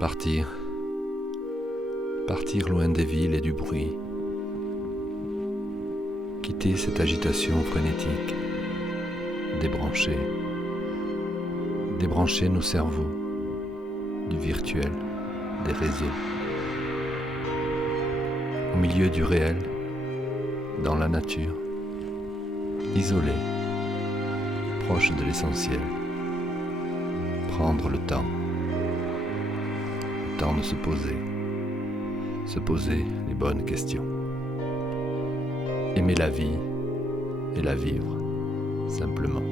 Partir. Partir loin des villes et du bruit. Quitter cette agitation frénétique. Débrancher. Débrancher nos cerveaux du virtuel, des réseaux. Au milieu du réel, dans la nature, isolé, proche de l'essentiel. Prendre le temps de se poser les bonnes questions. Aimer la vie et la vivre, simplement.